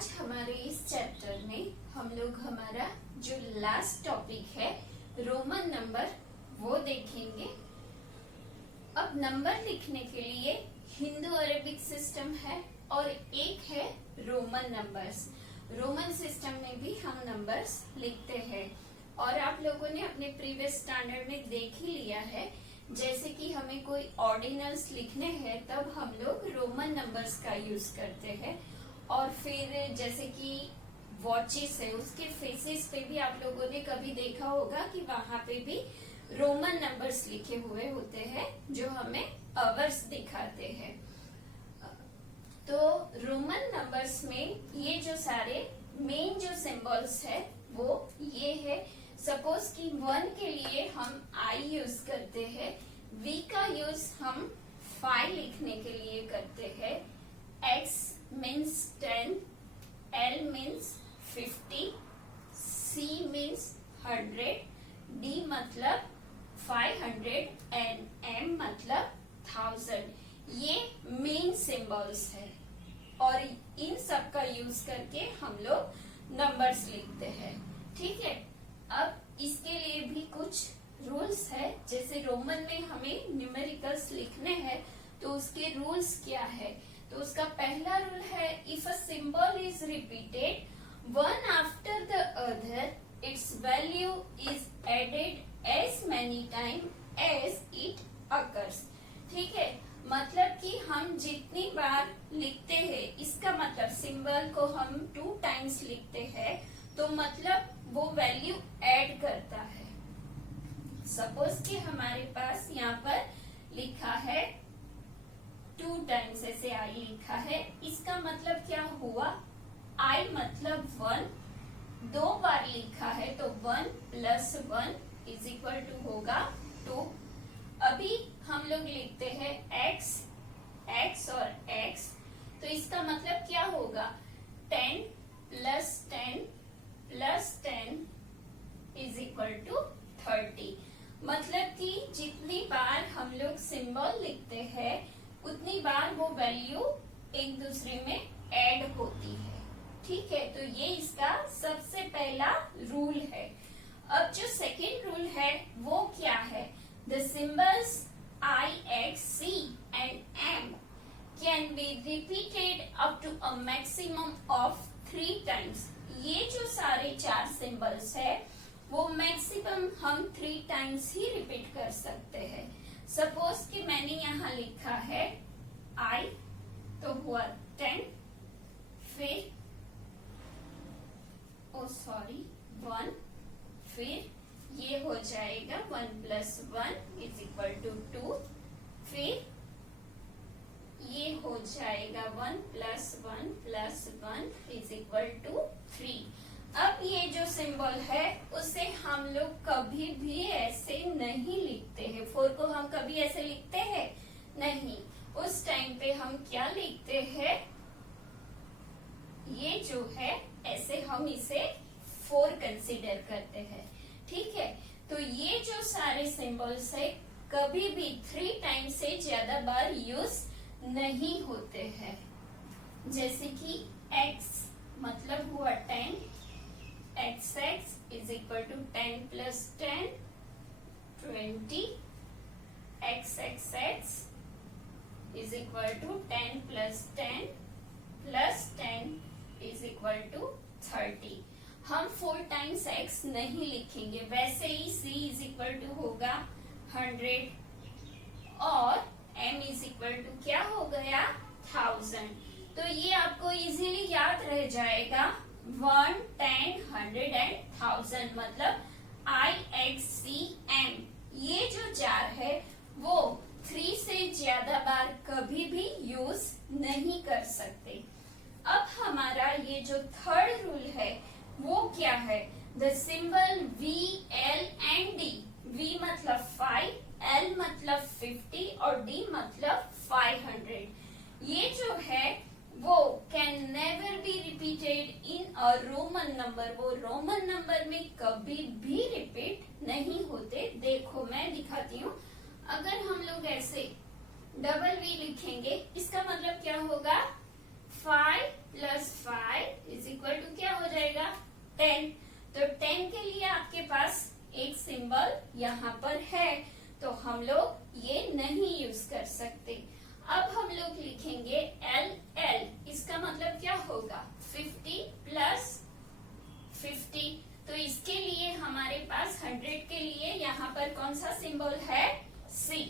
आज हमारे इस चैप्टर में हम लोग हमारा जो लास्ट टॉपिक है रोमन नंबर वो देखेंगे। अब नंबर लिखने के लिए हिंदू अरेबिक सिस्टम है और एक है रोमन नंबर्स। रोमन सिस्टम में भी हम नंबर्स लिखते हैं और आप लोगों ने अपने प्रीवियस स्टैंडर्ड में देख ही लिया है। जैसे कि हमें कोई ऑर्डिनल्स लिखने हैं तब हम लोग रोमन नंबर्स का यूज करते हैं और फिर जैसे कि वॉचेस है उसके फेसेस पे भी आप लोगों ने कभी देखा होगा कि वहां पे भी रोमन नंबर्स लिखे हुए होते हैं जो हमें आवर्स दिखाते हैं। तो रोमन नंबर्स में ये जो सारे मेन जो सिंबल्स है वो ये है। सपोज कि 1 के लिए हम आई यूज करते हैं, V का यूज हम 5 लिखने के लिए करते हैं, X means 10, L means 50, C means 100, D मतलब 500 एंड M मतलब 1000। ये मेन सिंबल्स है और इन सब का यूज करके हम लोग नंबर्स लिखते हैं। ठीक है, अब इसके लिए भी कुछ रूल्स है। जैसे रोमन में हमें न्यूमेरिकल्स लिखने हैं तो उसके रूल्स क्या है। तो उसका पहला रूल है, if a symbol is repeated one after the other its value is added as many time as it occurs. ठीक है, मतलब कि हम जितनी बार लिखते हैं, इसका मतलब सिंबल को हम 2 टाइम्स लिखते हैं तो मतलब वो वैल्यू ऐड करता है। सपोज कि हमारे पास यहाँ पर लिखा है 2 टाइम्स, ऐसे आई लिखा है, इसका मतलब क्या हुआ, आई मतलब 1, 2 बार लिखा है तो 1 + 1 इज इक्वल टू होगा 2। अभी हम लोग लिखते हैं x और x, तो इसका मतलब क्या होगा, 10 + 10 + 10 इज इक्वल टू 30। मतलब कि जितनी बार हम लोग सिंबल लिखते हैं उतनी बार वो वैल्यू एक दूसरे में ऐड होती है। ठीक है, तो ये इसका सबसे पहला रूल है। अब जो सेकेंड रूल है वो क्या है, the symbols I, X, C and M can be repeated up to a maximum of 3 times। ये जो सारे 4 सिंबल्स है वो मैक्सिमम हम 3 टाइम्स ही रिपीट कर सकते हैं। सपोज कि मैंने यहाँ लिखा है I तो हुआ 10, फिर 1, फिर ये हो जाएगा 1 + 1 इज इक्वल टू 2, फिर ये हो जाएगा 1 + 1 + 1 इज इक्वल टू 3। अब ये जो सिंबल है उसे हम लोग कभी भी ऐसे नहीं लिखते हैं। 4 को हम कभी ऐसे लिखते हैं नहीं, उस टाइम पे हम क्या लिखते हैं, ये जो है ऐसे हम इसे 4 कंसीडर करते हैं। ठीक है, तो ये जो सारे सिंबल्स है कभी भी 3 टाइम से ज्यादा बार यूज नहीं होते हैं। जैसे कि x मतलब हुआ 10, XX is equal to 10 + 10 20, XXX is equal to 10 + 10 + 10 is equal to 30। हम 4 टाइम्स x नहीं लिखेंगे, वैसे ही C इज इक्वल टू होगा 100 और M इज इक्वल टू क्या हो गया 1000। तो ये आपको इजीली याद रह जाएगा 1, 10, 100 एंड 1000 मतलब I, X, C, M। ये जो 4 है वो 3 से ज्यादा बार कभी भी यूज नहीं कर सकते। अब हमारा ये जो थर्ड रूल है वो क्या है, the symbol V, L and D। V मतलब 5, L मतलब 50 और D मतलब 500। ये जो है वो can never be repeated in a Roman number. वो रोमन नंबर में कभी भी रिपीट नहीं होते। देखो मैं दिखाती हूँ, अगर हम लोग ऐसे डबल V लिखेंगे इसका मतलब क्या होगा, 5 + 5 यहाँ पर है, तो हम लोग ये नहीं यूज कर सकते। अब हम लोग लिखेंगे एल एल, इसका मतलब क्या होगा 50 प्लस 50। तो इसके लिए हमारे पास 100 के लिए यहाँ पर कौन सा सिंबल है, सी,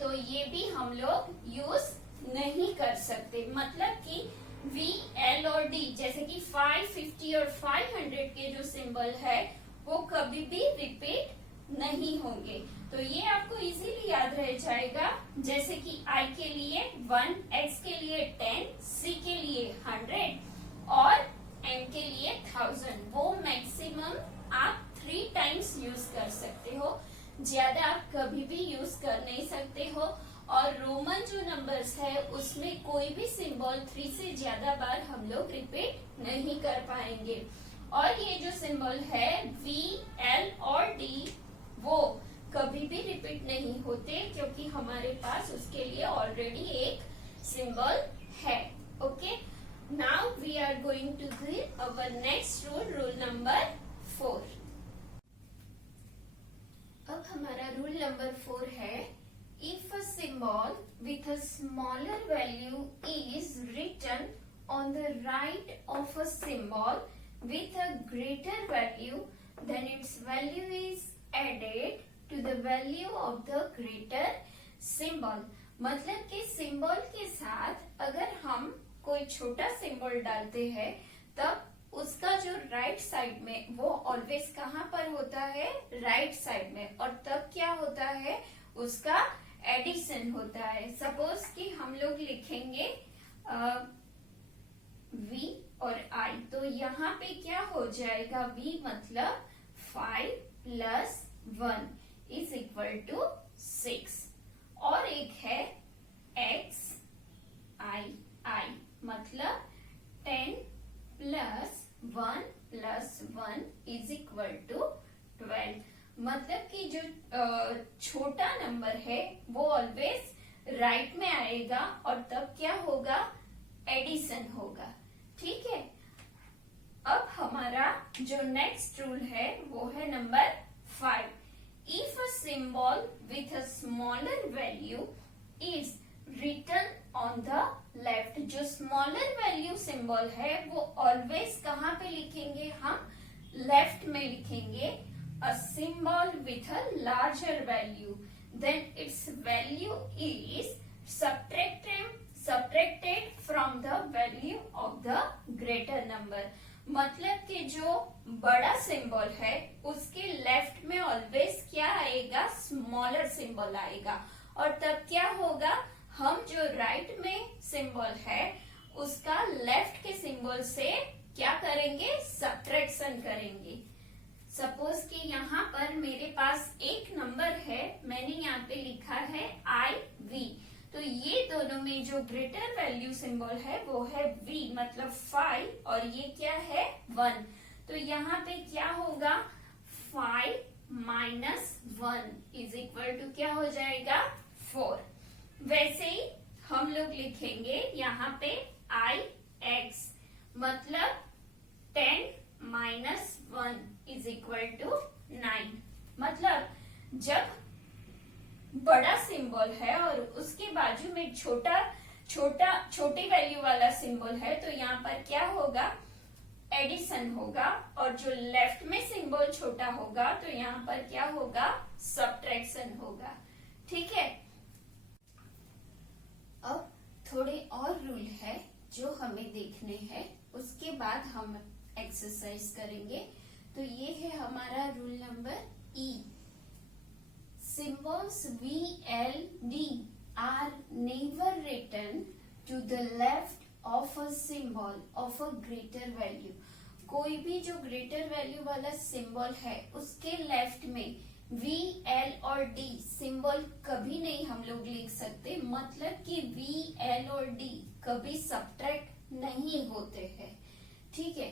तो ये भी हम लोग यूज नहीं कर सकते। मतलब कि वी एल और डी, जैसे कि 550 और 500 के जो सिंबल है वो कभी भी रिपीट नहीं होंगे। तो ये आपको इजीली याद रह जाएगा, जैसे कि आई के लिए 1, एक्स के लिए 10, सी के लिए 100 और एम के लिए 1000। वो मैक्सिमम आप 3 टाइम्स यूज कर सकते हो, ज्यादा आप कभी भी यूज कर नहीं सकते हो। और रोमन जो नंबर्स है उसमें कोई भी सिंबल 3 से ज्यादा बार हम लोग रिपीट नहीं कर पाएंगे। और ये जो सिंबल है वी एल और डी, वो कभी भी रिपीट नहीं होते, क्योंकि हमारे पास उसके लिए ऑलरेडी एक सिंबल है। Okay, now we are going to the our next rule, rule number 4। अब हमारा रूल नंबर 4 है, if a symbol with a smaller value is written on the right of a symbol with a greater value, then its value is added to the value of the greater symbol। मतलब कि symbol के साथ अगर हम कोई छोटा symbol डालते हैं तब उसका जो राइट साइड में वो ऑलवेज कहाँ पर होता है, राइट साइड में, और तब क्या होता है, उसका एडिशन होता है। सपोज कि हम लोग लिखेंगे v और I, तो यहाँ पे क्या हो जाएगा, v मतलब 5 प्लस 1 इज इक्वल टू 6, और एक है x I मतलब 10 plus 1 plus 1 is equal to 12। मतलब कि जो छोटा नंबर है वो ऑलवेज राइट में आएगा और तब क्या होगा, एडिशन होगा। ठीक है, अब हमारा जो नेक्स्ट रूल है वो है number 5। If a symbol with a smaller value is written on the left, जो स्मॉलर वैल्यू सिंबल है वो ऑलवेज कहाँ पे लिखेंगे, हम लेफ्ट में लिखेंगे। A symbol with a larger value, then its value is subtracted from the value of the greater number। मतलब कि जो बड़ा सिंबल है उसके लेफ्ट में ऑलवेज क्या आएगा, स्मॉलर सिंबल आएगा, और तब क्या होगा, हम जो राइट में सिंबल है उसका लेफ्ट के सिंबल से क्या करेंगे, सब्ट्रैक्शन करेंगे। सपोज कि यहाँ पर मेरे पास एक नंबर है, मैंने यहाँ पे लिखा है IV, तो ये दोनों में जो ग्रेटर वैल्यू सिंबल है वो है V मतलब 5, और ये क्या है 1, तो यहाँ पे क्या होगा, 5 माइनस 1 इज इक्वल टू क्या हो जाएगा, 4। वैसे ही हम लोग लिखेंगे यहाँ पे IX मतलब 10 माइनस 1 इज इक्वल टू 9। मतलब जब बड़ा सिंबल है और उसके बाजू में छोटी वैल्यू वाला सिंबल है, तो यहाँ पर क्या होगा, एडिशन होगा, और जो लेफ्ट में सिंबल छोटा होगा तो यहाँ पर क्या होगा, सब्ट्रैक्शन होगा। ठीक है, अब थोड़े और रूल है जो हमें देखने हैं, उसके बाद हम एक्सरसाइज करेंगे। तो ये है हमारा rule number E। Symbols V, L, D are never written to the left of a symbol of a greater value। कोई भी जो ग्रेटर वैल्यू वाला सिंबल है उसके लेफ्ट में V, L और D सिंबल कभी नहीं हम लोग लिख सकते। मतलब कि V, L और D कभी सब्ट्रैक्ट नहीं होते हैं। ठीक है,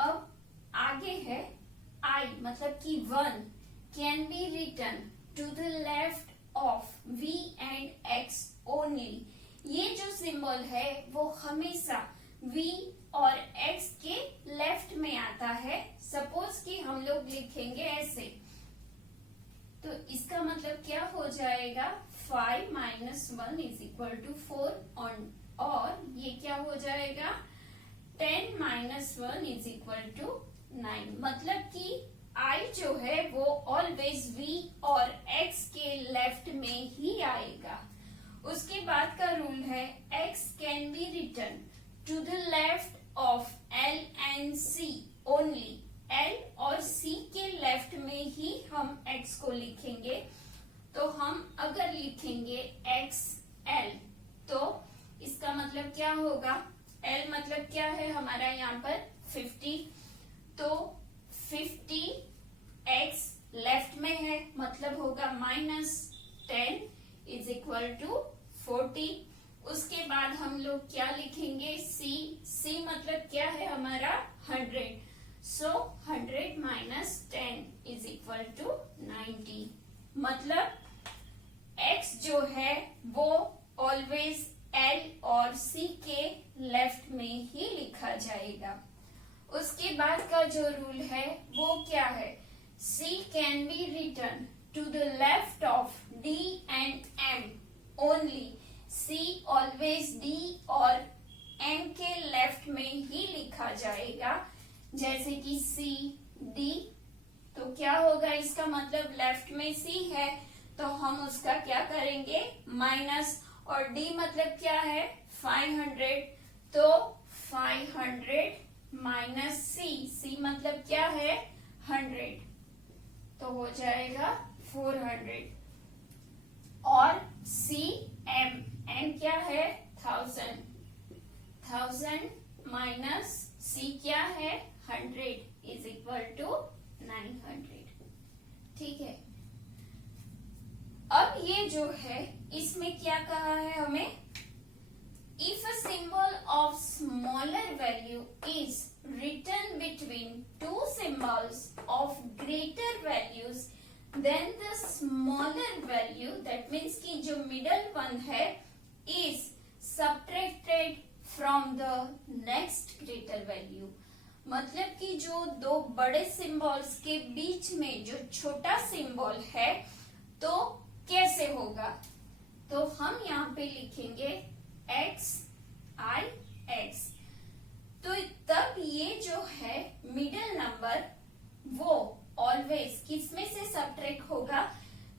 अब आगे है I मतलब कि 1 can be written to the left of V and X only। ये जो सिंबल है वो हमेशा V और X के लेफ्ट में आता है। सपोज कि हम लोग लिखेंगे ऐसे इक्वल टू 4 और ये क्या हो जाएगा 10 माइनस 1 इज इक्वल टू 9। मतलब कि I जो है वो ऑलवेज V और X के लेफ्ट में ही आएगा। उसके बाद का रूल है X can be written to the left of L and C only. L और C के लेफ्ट में ही हम X को लिखेंगे। तो हम अगर लिखेंगे XL तो इसका मतलब क्या होगा, L मतलब क्या है हमारा यहाँ पर 50, तो 50 X लेफ्ट में है मतलब होगा -10 इज इक्वल टू 40। उसके बाद हम लोग क्या लिखेंगे C मतलब क्या है हमारा 100, सो 100 माइनस 10 इज इक्वल टू 90। मतलब X जो है वो ऑलवेज L और C के लेफ्ट में ही लिखा जाएगा। उसके बाद का जो रूल है वो क्या है, C can be written to the left of D and M only. C always D और M के लेफ्ट में ही लिखा जाएगा। जैसे कि C D, तो क्या होगा इसका मतलब लेफ्ट में C है तो हम उसका क्या करेंगे माइनस, और D मतलब क्या है 500, तो 500 माइनस C मतलब क्या है 100, तो हो जाएगा 400। और M क्या है 1000 माइनस C क्या है 100 इज इक्वल टू 900। ठीक है, अब ये जो है इसमें क्या कहा है हमें, if a symbol of smaller value is written between two symbols of greater values then the smaller value, that means कि जो middle one है is subtracted from the next greater value। मतलब कि जो दो बड़े सिंबल्स के बीच में जो छोटा सिंबल है तो कैसे होगा, तो हम यहाँ पे लिखेंगे XIX, तो तब ये जो है मिडिल नंबर वो ऑलवेज किसमें से सब्ट्रैक्ट होगा,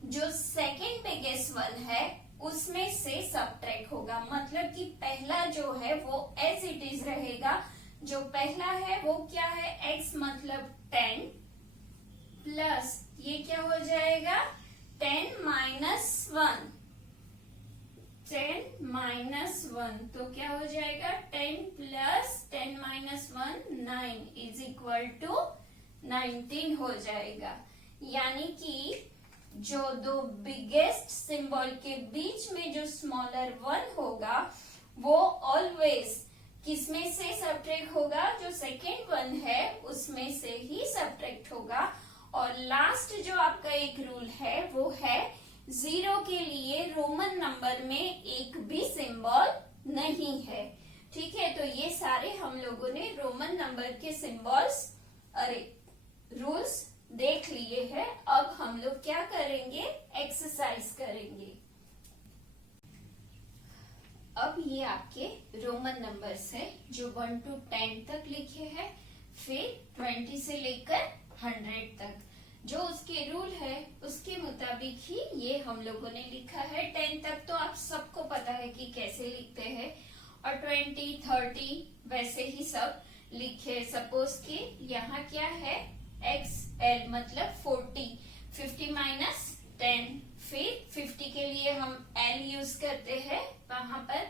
जो सेकेंड बिगेस्ट वन है उसमें से सब्ट्रैक्ट होगा। मतलब कि पहला जो है वो एज इट इज रहेगा, जो पहला है वो क्या है x मतलब 10 प्लस ये क्या हो जाएगा 10 माइनस 1, 10 माइनस 1 तो क्या हो जाएगा 10 plus 10 minus 1 9 is equal to 19 हो जाएगा। यानी कि जो दो बिगेस्ट सिंबल के बीच में जो स्मॉलर वन होगा वो ऑलवेज किसमें से सब्ट्रैक्ट होगा, जो सेकेंड वन है उसमें से ही सब्ट्रैक्ट होगा। और लास्ट जो आपका एक रूल है वो है 0 के लिए रोमन नंबर में एक भी सिंबल नहीं है। ठीक है, तो ये सारे हम लोगों ने रोमन नंबर के सिंबल्स रूल्स देख लिए हैं। अब हम लोग क्या करेंगे, एक्सरसाइज करेंगे। अब ये आपके रोमन नंबर्स है जो 1 to 10 तक लिखे हैं, फिर 20 से लेकर 100 तक। जो उसके रूल है उसके मुताबिक ही ये हम लोगों ने लिखा है। 10 तक तो आप सबको पता है कि कैसे लिखते हैं, और 20, 30 वैसे ही सब लिखे। सपोज कि यहाँ क्या है XL मतलब 40, 50 माइनस 10, फिर 50 के लिए हम L यूज करते हैं वहां पर,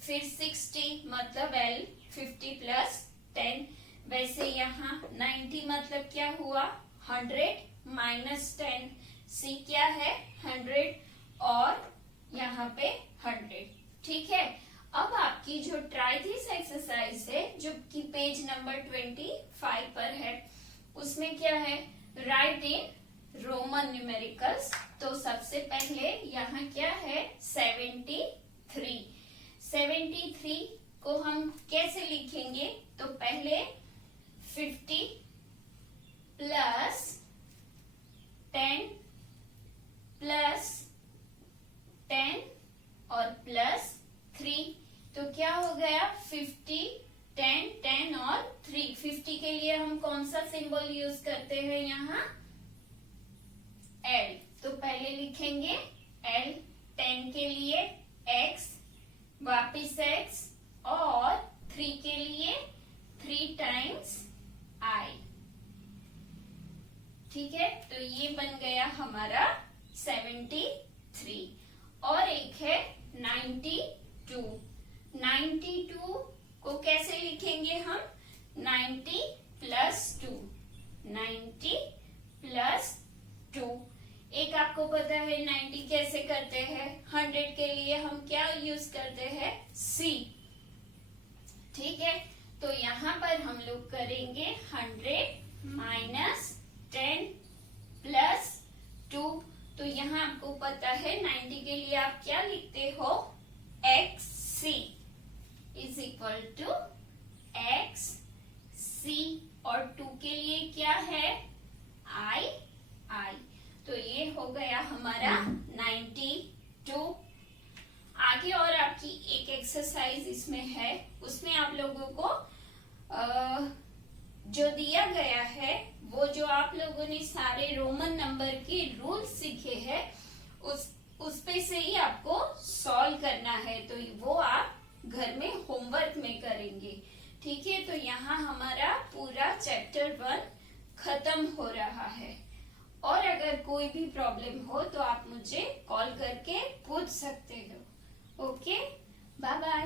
फिर 60 मतलब L, 50 प्लस 10। वैसे यहाँ 90 मतलब क्या हुआ 100 माइनस 10, C क्या है 100 और यहाँ पे 100। ठीक है, अब आपकी जो ट्राई दिस एक्सरसाइज है जो कि पेज नंबर 25 पर है, उसमें क्या है राइट इन रोमन न्यूमेरिकल्स। तो सबसे पहले यहाँ क्या है 73 को हम कैसे लिखेंगे, तो पहले 50 प्लस 10 प्लस 10 और प्लस 3, तो क्या हो गया 50, 10, 10 और 3। 50 के लिए हम कौन सा सिंबल यूज करते हैं यहाँ? L। तो पहले लिखेंगे L। 10 के लिए X, वापिस X, और 3 के लिए 3 टाइम्स I। ठीक है, तो ये बन गया हमारा 73। और एक है 92। 92 को कैसे लिखेंगे हम? 90 प्लस 2। 90 प्लस 2। एक आपको पता है 90 कैसे करते हैं? 100 के लिए हम क्या यूज करते हैं? C। ठीक है, तो यहाँ पर हम लोग करेंगे 100 माइनस 10 प्लस 2। तो यहाँ आपको पता है 90 के लिए आप क्या लिखते हो? XC is equal to XC। और 2 के लिए क्या है? I। तो ये हो गया हमारा 92। आगे और आपकी एक एक्सरसाइज इसमें है, उसमें आप लोगों को जो दिया गया है वो जो आप लोगों ने सारे रोमन नंबर के रूल सीखे हैं उस पे से ही आपको सॉल्व करना है। तो वो आप घर में होमवर्क में करेंगे। ठीक है, तो यहाँ हमारा पूरा चैप्टर 1 खत्म हो रहा है। और अगर कोई भी प्रॉब्लम हो तो आप मुझे कॉल करके पूछ सकते हो। Okay, bye bye.